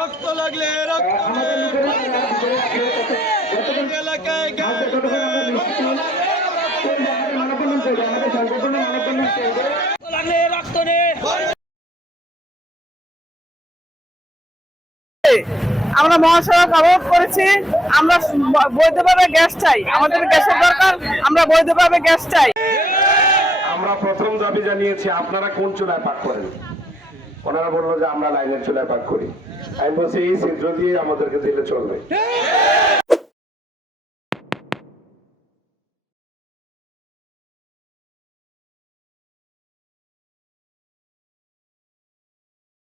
রক্ত লাগলে এলাকায় রক্ত নেই। আমরা মহাসড়ক অবরোধ করেছি। আমরা বৈধভাবে গ্যাস চাই, আমাদের গ্যাসের দরকার, আমরা বৈধভাবে গ্যাস চাই। আমরা প্রথম দাবি জানিয়েছি আপনারা কোন চুলায় পাক করেন। ওনারা বললো যে আমরা লাইনের চুলায় পাক করি। আমি বলছি এই ছিদ্র দিয়ে আমাদেরকে দিলে চলবে।